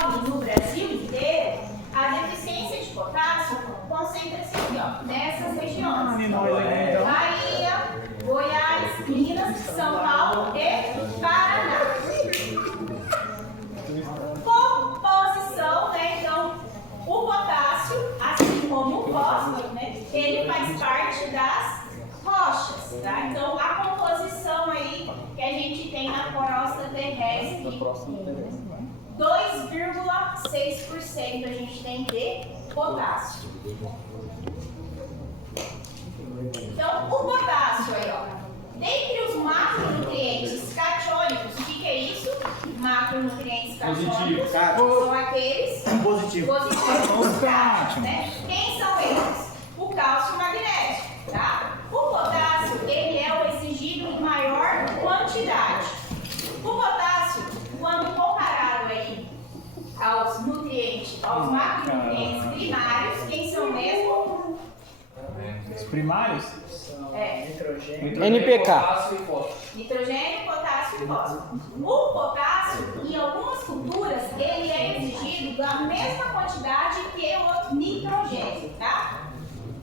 ocorre no Brasil inteiro, a deficiência de potássio concentra-se aqui, ó, nessas regiões. Bahia, Goiás, Minas, São Paulo e Paraná. Composição, né? Então, o potássio, assim como o fósforo, né? Ele faz parte das rochas, tá? Então, a composição aí que a gente tem na crosta terrestre, 2,6% a gente tem de potássio. Então, o potássio aí, ó, dentre os macronutrientes catiônicos, o que é isso? Macronutrientes catiônicos são aqueles positivos, né? Quem são eles? O cálcio e o magnésio, tá? O potássio, ele é o exigido em maior quantidade. O potássio, quando comparado aí aos nutrientes, aos macronutrientes primários, quem são mesmo? Os primários? NPK. Nitrogênio, potássio e fósforo. O potássio, em algumas culturas, ele é exigido da mesma quantidade que o nitrogênio, tá?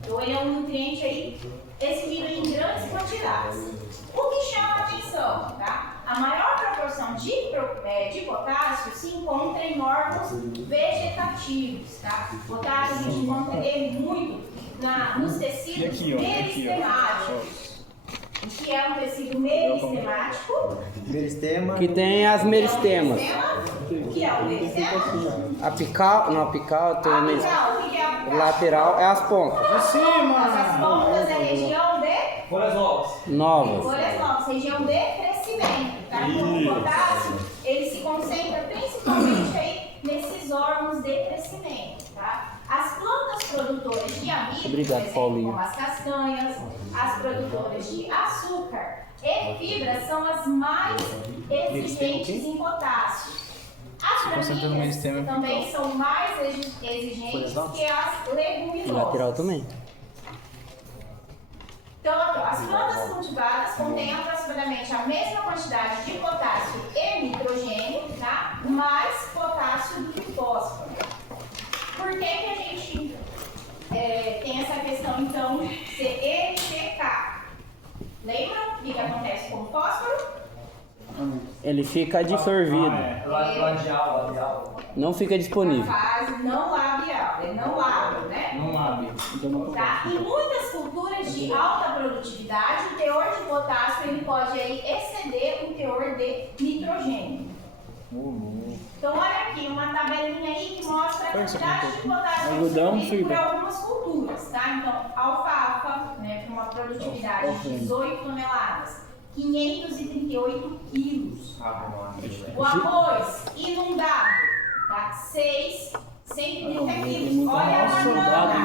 Então ele é um nutriente aí exigido em grandes quantidades. O que chama a atenção, tá? A maior proporção de potássio se encontra em órgãos vegetativos, tá? Potássio a gente encontra ele muito nos tecidos meristemáticos. O que é um tecido meristemático? Que tem as meristemas. O que é o meristema? Apical, não, apical tem Apical, o que é apical? lateral, é as pontas. As pontas é região de Folhas novas. Novas. folhas novas, região de crescimento, tá? Então, o potássio, ele se concentra principalmente aí nesses órgãos de crescimento, tá? As plantas produtoras de amido, Obrigado, por exemplo, Paulinho. como as castanhas, as produtoras de açúcar e fibra são as mais exigentes em potássio. As gramíneas também são mais exigentes que as leguminosas. Lateral também. Então, aqui, ó, as plantas cultivadas contêm aproximadamente a mesma quantidade de potássio e nitrogênio, tá? Mais potássio do que fósforo. Por que que a gente tem essa questão, então, CNPK? Lembra o que acontece com o fósforo? Ele fica dissolvido. Labial. Não fica disponível. Na fase não labial, ele não labra, né? Não labe. Tá? Em muitas culturas de alta produtividade, o teor de potássio ele pode aí exceder o teor de nitrogênio. Então olha aqui, uma tabelinha aí que mostra a quantidade de potássio distribuído por algumas culturas, tá? Então, alfafa, né, com uma produtividade de 18 toneladas, 538 quilos. O arroz inundado, tá? 130 quilos. Olha a banana,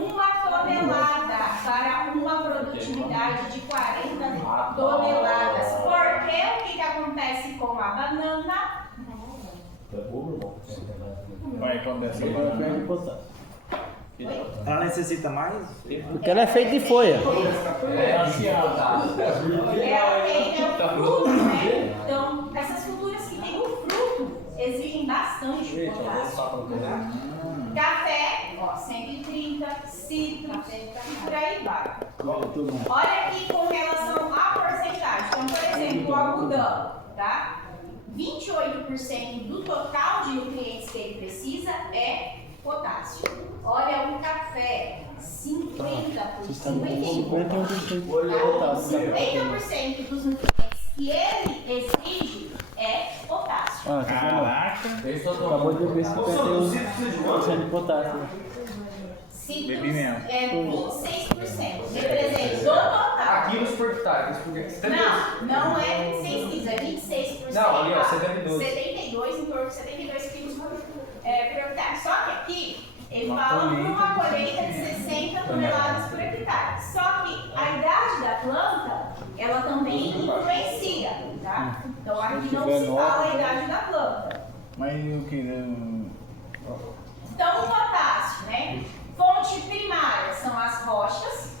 uma tonelada para uma produtividade de 40 toneladas. Porque o que acontece com a banana? Vai acontecer agora. Ela necessita mais? Porque ela é feita de folha. Ela tem o fruto, né? Então, essas culturas que têm o fruto exigem bastante potássio. Café, ó, 130, citros, e por aí vai. Olha aqui com relação à porcentagem. Então, por exemplo, o algodão, tá? 28% do total de nutrientes que ele precisa é potássio. Olha o café, 50%. 50% dos nutrientes que ele exige é potássio. Caraca. Acabou de ver 51% de potássio. Citros Bebi mesmo. é 26%. Representa do total. Aqui nos portais. Não é 26 quilos, é 26%. Não, ali, ó, 72. 72, em torno de 72 quilos por hectare. Só que aqui, ele fala de uma colheita de 60 toneladas por hectare. Só que a idade da planta, ela também influencia, tá? Então aqui não se fala a idade da planta. Mas o que? Então o potássio, né? Fonte primária são as rochas.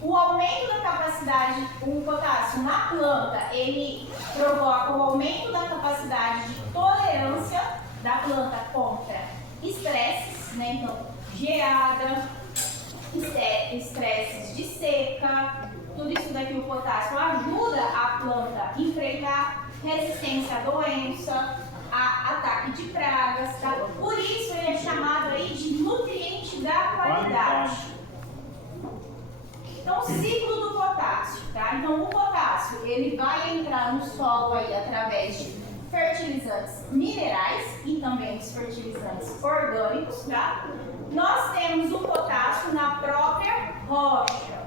O aumento da capacidade, o potássio na planta, ele provoca o aumento da capacidade de da planta contra estresses, né? Então, geada, estresses de seca, tudo isso daqui o potássio ajuda a planta a enfrentar resistência à doença, a ataque de pragas, tá? Por isso ele é chamado aí de nutriente da qualidade. Então, o ciclo do potássio, tá? Então, o potássio, ele vai entrar no solo aí através de fertilizantes minerais e também os fertilizantes orgânicos, tá? Nós temos o potássio na própria rocha.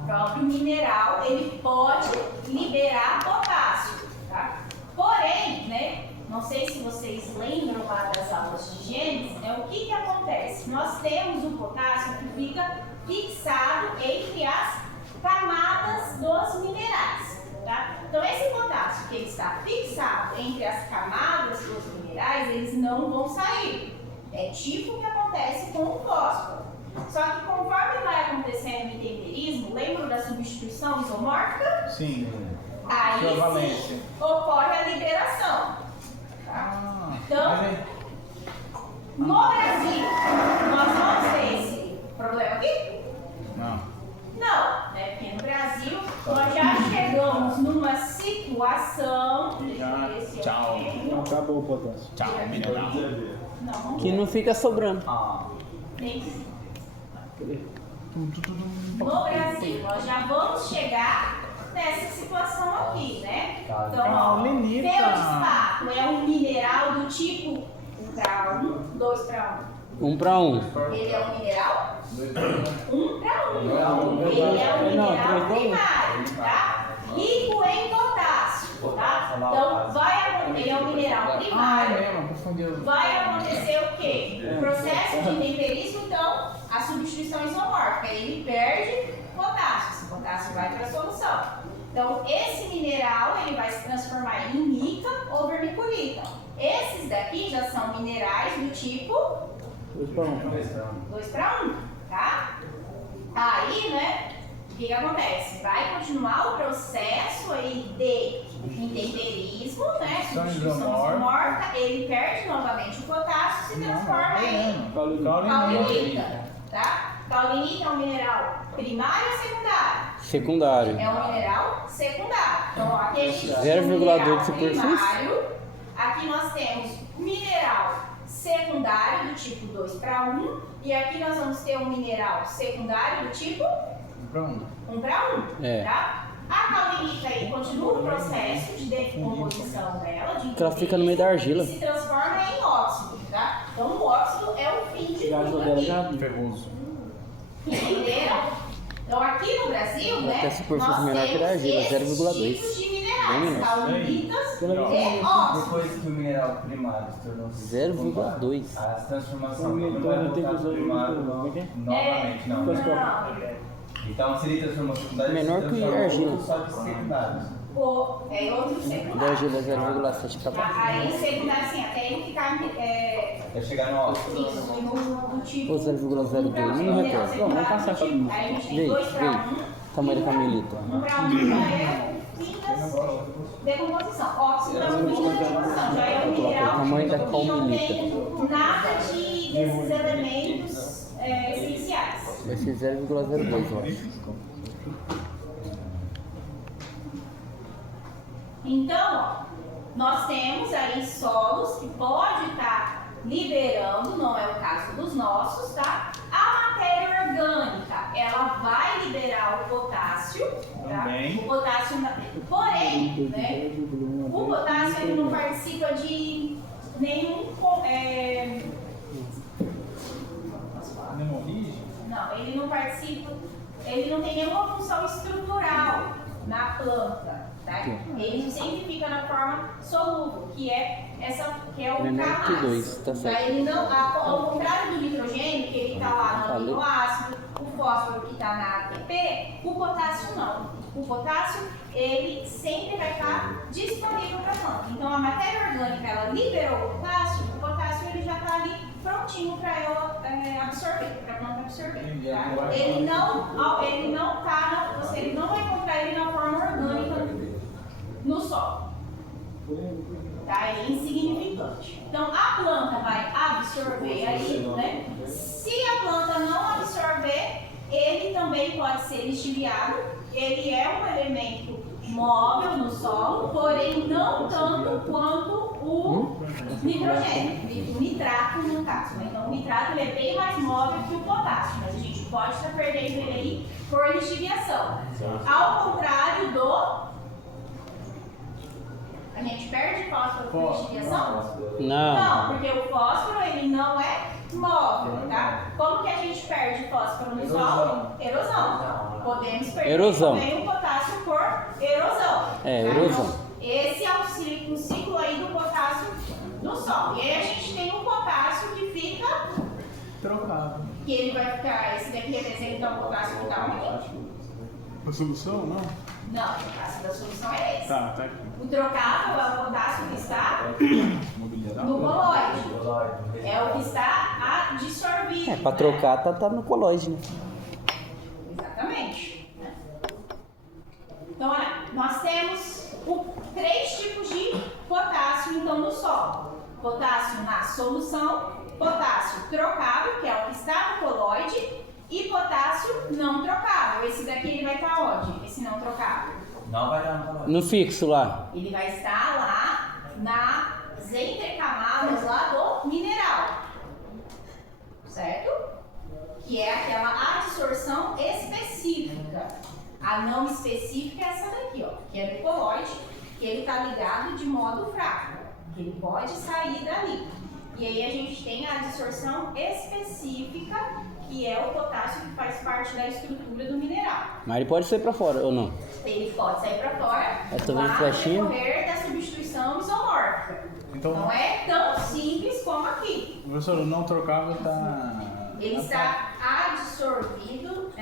O próprio mineral, ele pode liberar potássio, tá? Porém, né, não sei se vocês lembram lá das aulas de Gênesis, né, o que acontece? Nós temos o potássio que fica fixado entre as camadas dos minerais, tá? Então, esse potássio que está fixado entre as camadas dos minerais, eles não vão sair. É tipo o que acontece com o fósforo. Só que conforme vai acontecendo o intemperismo, lembra da substituição isomórfica? Sim. Aí Equivalência. sim ocorre a liberação. Tá? Então, no Brasil, nós vamos ter esse problema aqui? Não. Não, né? Porque no Brasil nós já chegamos numa situação. Deixa eu ver se eu Tchau. tenho. Acabou o potássio. Tchau, mineral. Não, vamos Que ver. não fica sobrando. Tem. No Brasil, nós já vamos chegar nessa situação aqui, né? Então, ó, Paulinita. feldspato é um mineral do tipo 1 para 1, 2 para 1 para 1. 1. Ele é um mineral 1 para 1. Ele é um Não, mineral 3 para 1. primário, tá? Rico em potássio, tá? Então, ele é um mineral Ah, primário. é mesmo, confundiu. Vai acontecer o quê? O processo de intemperismo, então, a substituição isomórfica, ele perde potássio, esse potássio vai para a solução. Então, esse mineral, ele vai se transformar em mica ou vermiculita. Esses daqui já são minerais do tipo 2 para 1. 2 para 1, tá? Aí, né, o que acontece? Vai continuar o processo aí de intemperismo, né, substituição isomórfica, ele perde novamente o potássio e se transforma em caulinita, tá? Caulinita é um mineral primário ou secundário? Secundário. É um mineral secundário. Então, ó, aqui a gente tem 0,2 mineral de superfície. primário, aqui nós temos mineral secundário do tipo 2 para 1 e aqui nós vamos ter um mineral secundário do tipo Pronto. 1 para 1, É. tá? A caulinita aí continua o processo de decomposição dela, de Que ela fica no meio da argila. e se transforma em óxido, tá? Então o óxido é o fim de Já tudo ajudou aqui. já? Ferroso. Entenderam? Então aqui no Brasil, Até né, a superfície nós menor que da temos argila, esses 0,2. tipos de Bem minerais, menor. caulinitas Aí. e óxidos. Depois que o mineral primário se tornou 0,2. a transformação Aumentou, não vai não tem voltar que pro usar primário muito, né? novamente, não. Pois Né? Não, Então, se ele transformou secundário, Menor ele se que transforma argila. só de secundários. é outro Da secundário. argila é 0,7 para baixo. Aí secundário, assim, até ele ficar Vai chegar no óxido. isso, do tipo. Ou 0,02. Não retorno. Vamos passar para mim. Aí a gente tem 2 para 1. Tamanho da camelita. 1 para 1 já é o fim da decomposição. Óxido é o fim da decomposição. Já é um mineral Tamanho da que não camelita. tem nada desses elementos essenciais. Vai ser 0,02, eu acho. Então, ó, nós temos aí solos que pode estar liberando, não é o caso dos nossos, tá? A matéria orgânica, ela vai liberar o potássio, tá? Também. O potássio, porém, né? O potássio ele não participa de nenhum Hemorrígia? não, ele não participa, ele não tem nenhuma função estrutural na planta, tá? Ele sempre fica na forma solúvel, que é o Menor que K+. 2, tá certo. Daí ele não, ao contrário do nitrogênio, que ele está lá no aminoácido, o fósforo que está na ATP, o potássio não. O potássio, ele sempre vai estar disponível para a planta. Então, a matéria orgânica, ela liberou o potássio ele já está ali prontinho para ela absorver, para a planta absorver. Tá? Ele não vai encontrar ele na forma orgânica no solo. Tá? Ele é insignificante. Então, a planta vai absorver ali, né? Se a planta não absorver, ele também pode ser lixiviado. Ele é um elemento móvel no solo, porém não tanto quanto o nitrogênio, o nitrato no caso, né? Então o nitrato ele é bem mais móvel que o potássio, mas a gente pode estar perdendo ele aí por lixiviação. Ao contrário do... A gente perde fósforo por lixiviação? Não, porque o fósforo ele não é móvel, tá? Como que a gente perde fósforo no solo? Erosão. Podemos perder também o potássio por erosão. É, tá? erosão. Então, esse é o ciclo aí do potássio no solo. E aí a gente tem um potássio que fica Trocado. que ele vai ficar, esse daqui representa o potássio que está onde? A solução, não? Não, o potássio da solução é esse. Tá aqui. O trocável é o potássio que está Mobilidade. no coloide. É o que está adsorvido. É, pra trocar tá no coloide, né? Exatamente. Então, olha, nós temos três tipos de potássio, então, no solo. Potássio na solução, potássio trocável, que é o que está no coloide, e potássio não trocável. Esse daqui ele vai estar onde? Esse não trocável. Não vai dar no No fixo lá. Ele vai estar lá nas entrecamadas lá do mineral. Certo? Que é aquela adsorção específica. A não específica é essa daqui, ó, que é do coloide, que ele está ligado de modo fraco, que ele pode sair dali. E aí a gente tem a adsorção específica, que é o potássio que faz parte da estrutura do mineral. Mas ele pode sair pra fora, ou não? Ele pode sair para fora Eu tô vendo lá no flechinha. decorrer da substituição isomórfica. Então, Não é tão simples como aqui. professor, o não trocável tá. Ele está adsorvido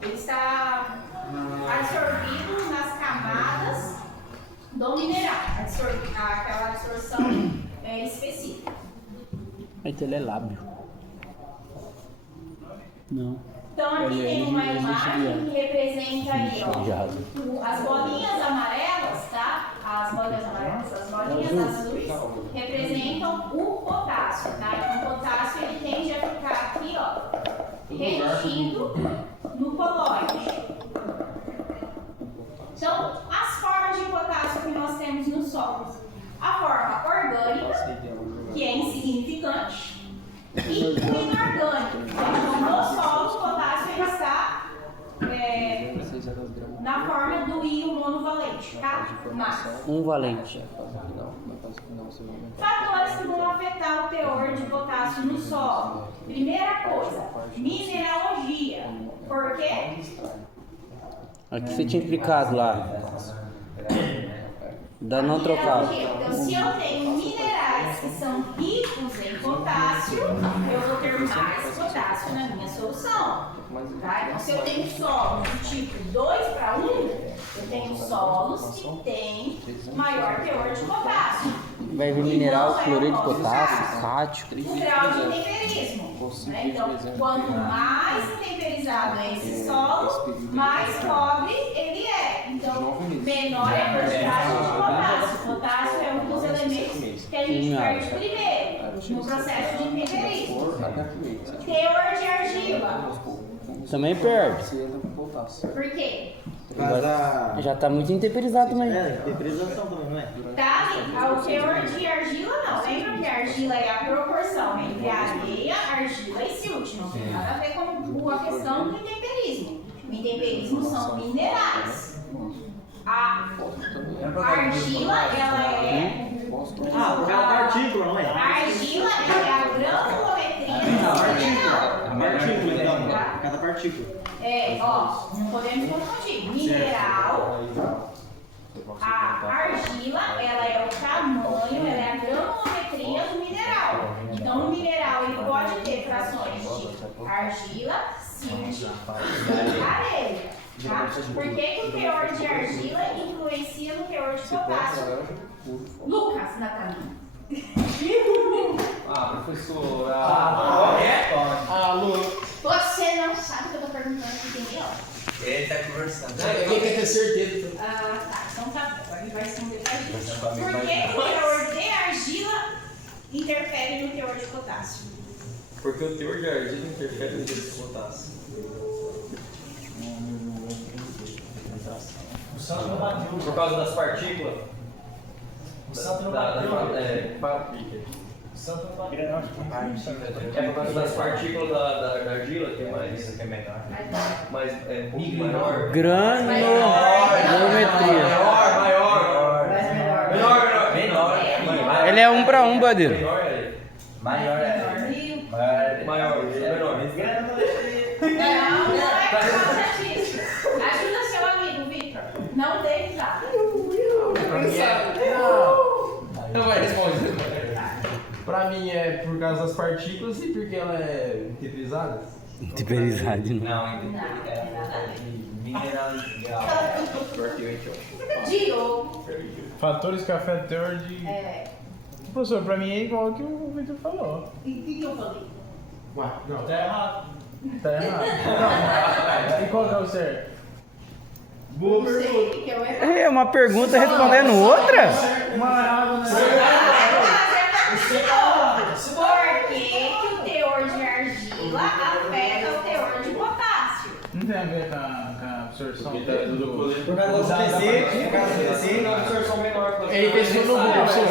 ele está absorvido nas camadas do mineral, aquela absorção específica. Então ele é lábio. Não. Então aqui tem uma imagem que representa aí, ó, as bolinhas amarelas, tá? As bolinhas amarelas, as bolinhas azuis representam o potássio, tá? Então o potássio ele tende a ficar aqui, ó, retido no coloide. Então, as formas de potássio que nós temos no solo. A forma orgânica, que é insignificante, e o inorgânico. Então, no solo, o potássio ele está na forma do íon monovalente, tá? Mas, Um valente. fatores que vão afetar o teor de potássio no solo. Primeira coisa, mineralogia. Por quê? Aqui você tinha explicado lá. Da não trocável. Então, se eu tenho minerais que são ricos em potássio, eu vou ter mais potássio na minha solução. Tá? Então, se eu tenho solos do tipo 2:1, eu tenho solos que têm maior teor de potássio. Vai vir mineral, cloreto de potássio, cátio. O grau de intemperismo. Né? Então, quanto mais intemperizado é esse solo, mais pobre ele é. Então, menor é a quantidade de potássio. Potássio é um dos elementos que a gente perde primeiro no processo de intemperismo. Teor de argila. Também perde. Por quê? Já tá muito intemperizado também. Temperização também, não é? Tá ali, o teor de argila não. Lembra que a argila é a proporção entre areia, argila e silt. Não tem nada a ver com a questão do intemperismo. O intemperismo são minerais. A argila, ela é... Cada partícula, não é? A argila é a granulometria do mineral. A partícula, então. Cada partícula. Ó, não podemos confundir. Mineral, a argila, ela é o tamanho, ela é a granulometria do mineral. Então, o mineral ele pode ter frações de argila, silt e areia. Tá? Por que o teor de argila influencia no teor de potássio? Lucas, Natalina. Professora. Você não sabe o que eu tô perguntando, entendeu? Ele tá conversando. Alguém quer ter certeza. Tá. Então tá bom, agora ele vai responder pra gente. Por que o teor de argila interfere no teor de potássio? Porque o teor de argila interfere no teor de potássio. O santo não bateu. Por causa das partículas. O santo não bateu. É por causa das partículas da argila que é mais. Mais um pouco maior. Granulometria. Menor. Ele é 1 para 1, Badeiro. Menor é. Maior Maior. Menor. Não é por causa disso. Ajuda seu amigo, Victor. Não dê risada. Não vai responder. Pra mim é por causa das partículas e porque ela é interiorizada. Tiperizado. Não, Não, tem nada a ver. mineralizado. Diogo. Fatores que afetam o teor de. Professor, pra mim é igual que o Victor falou. E o que eu falei? Ué, não. Tá errado. Tá errado. Não. E qual que é o certo? Não sei o que eu errei. É uma pergunta respondendo outra? Uma água, né? Por que o teor de argila afeta o teor de potássio? Não tem a ver com a absorção Por causa do CTC, a absorção menor. Ele pesquisou no Google, professor.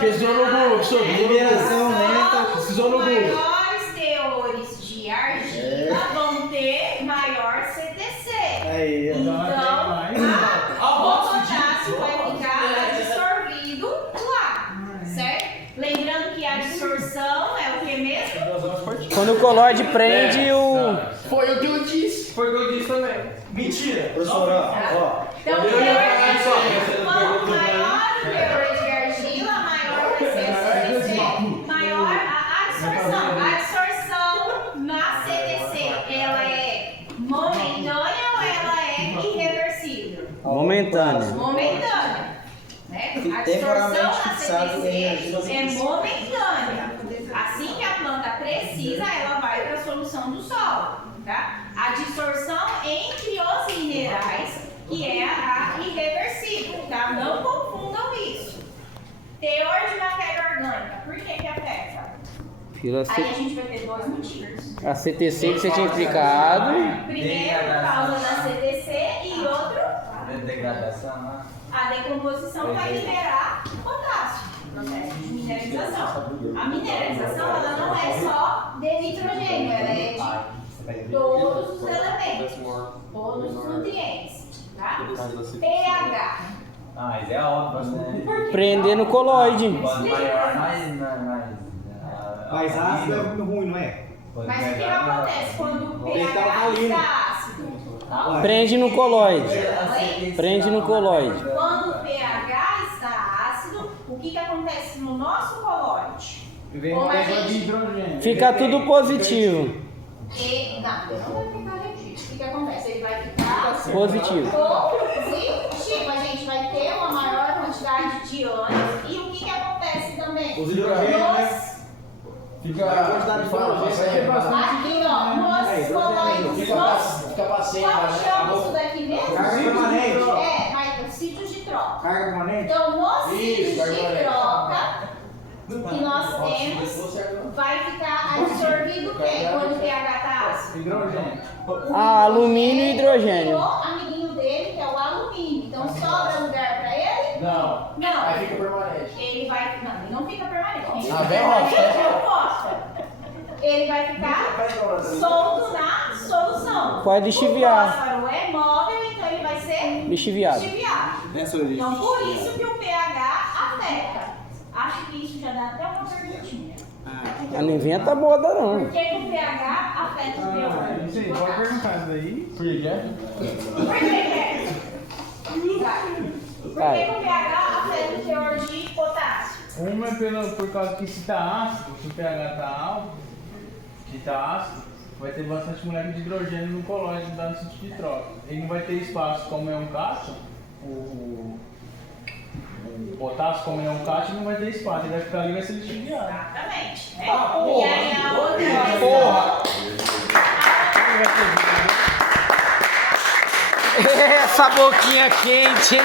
Pesquisou no Google, professor. Liberação lenta. Pesquisou no Os Google. maiores teores de argila vão ter maior CTC. Aí, Então, mais. o potássio vai ficar absorvido lá, certo? Lembrando que a absorção é o que mesmo? Quando o colóide prende o. Foi o que eu disse. Foi o que eu disse também. mentira. Professor, ó. Então, o teor de argila, quanto maior o teor de argila, maior vai ser o CTC, maior a absorção. A absorção na CTC, ela é momentânea ou ela é irreversível? Momentânea. Momentânea. Né? A absorção na CTC é momentânea. Assim que a planta precisa, ela vai para a solução do solo. Tá? A distorção entre os minerais, que é a irreversível. Tá? Não confundam isso. Teor de matéria orgânica, por que afeta? Pela Aí a gente vai ter dois motivos. a CTC que você tinha explicado. Primeiro, por causa da CTC e outro, Degradação, né? a decomposição vai liberar potássio. Processo de mineralização. A mineralização ela não é só de nitrogênio, ela é de todos os elementos, todos os nutrientes. Tá? pH. Mas é óbvio, né? Por quê? Prender no coloide. Quanto maior, mais Mais ácido é ruim, não é? Mas o que acontece quando o Ele tá pH alcalino. está ácido? Prende no coloide. Prende no coloide. Quando o pH está ácido, o que acontece no nosso colóide? Vem Como uma a pessoa de gente- hidrogênio. Fica tudo positivo. Não vai ficar reativo. O que acontece? Ele vai ficar Positivo. positivo. A gente vai ter uma maior quantidade de ânions. E o que acontece também? Os hidrogênios, né? Fica. A quantidade de hidrogênio. Aqui, ó, nos colóides. Fica paciente. Como chama isso daqui mesmo? Carga permanente. Michael, sítios de troca. Carga permanente. Então, nos sítios carga de permanente. troca que nós temos, vai ficar absorvido o quê? Quando o pH está ácido? Hidrogênio. Alumínio e hidrogênio. O amiguinho dele, que é o alumínio. Então, sobra lugar para ele? Não. Não. Aí fica permanente. Ele vai. Não, ele não fica permanente. Quem fica Ah, bem permanente rocha. é o fósforo. Ele vai ficar solto na solução. Pode lixiviar. O fósforo é móvel, então ele vai ser Lixiviado. lixiviado. Então, por isso que o pH afeta. Acho que isso já dá até uma perguntinha. Não inventa moda, Por não. que, que o pH afeta o teor? Sim, pode perguntar isso daí. Por quê? Por que, que é? Por que, que o pH afeta o teor de potássio? Uma é por causa que se tá ácido, se o pH tá alto, se tá ácido, vai ter bastante molécula de hidrogênio no colóide dando sítio de troca. Ele não vai ter espaço, como é um cátion, o potássio, como é um cátion, não vai ter espaço, ele vai ficar ali e vai ser lixiviado. Exatamente. Né? E aí a outra Essa boquinha quente, hein?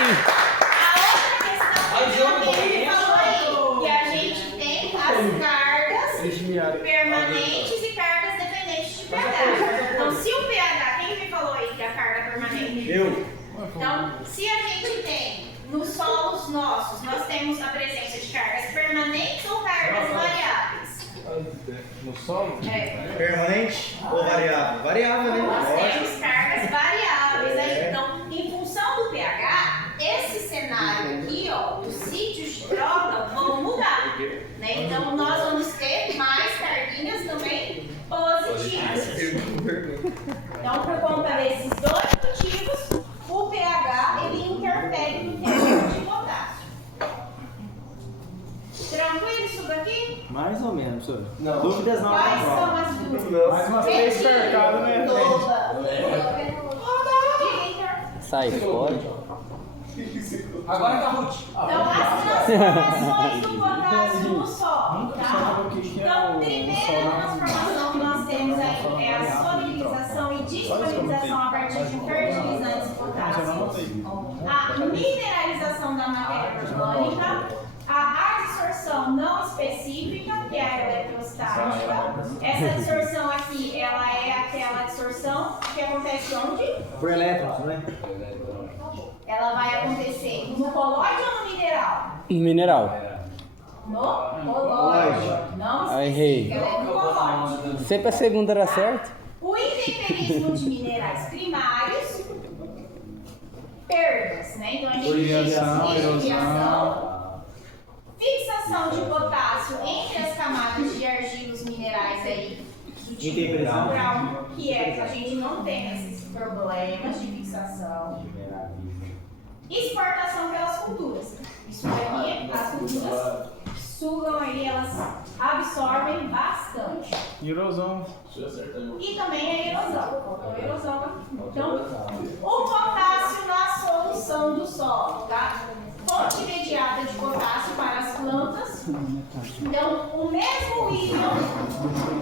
A outra questão que ele falou aí, que a gente tem as cargas permanentes e cargas dependentes de pH. Então, se o pH, quem me falou aí que a carga permanente? Eu. Então, se a gente tem nos solos nossos, nós temos a presença de cargas permanentes ou cargas variáveis? No solo? É. Permanente ou variável? Variável, né? Nós Lógico. temos cargas variáveis aí. Então, em função do pH, esse cenário aqui, ó, os sítios de troca vão mudar. Né? Então, nós vamos ter mais carguinhas também positivas. Então, por conta desses dois motivos, o pH ele interfere no teor de potássio. Tranquilo isso daqui? Mais ou menos, senhor. Não. Dúvidas não. Quais são as dúvidas? Mais umas 3 cercadas, né? Sai, pode. Agora tá Ruth. Então, as transformações do potássio no solo, tá? Então, primeira transformação que nós temos aí é a solubilização e disponibilização a partir de fertilizantes potássicos, a mineralização da matéria orgânica, a adsorção não específica, que é a eletrostática. Essa adsorção aqui, ela é aquela adsorção que acontece onde? Por elétrons, né? Ela vai acontecer no colóide ou no mineral? Mineral. No colóide. Não Aí, errei. específica, ela é no colóide. Sempre a segunda era certa? O intemperismo de minerais primários, perdas, né? Então a gente Oleação, tem erosão. fixação, fixação de potássio entre as camadas de argilos minerais aí, do tipo Intemperismo. grau, que é a gente não tem esses problemas de fixação. Exportação pelas culturas. Isso daqui, as culturas sugam aí, elas absorvem bastante. Erosão. E também a erosão. A erosão aqui. Então, o potássio na solução do solo, tá? Fonte imediata de potássio para as plantas. Então, o mesmo íon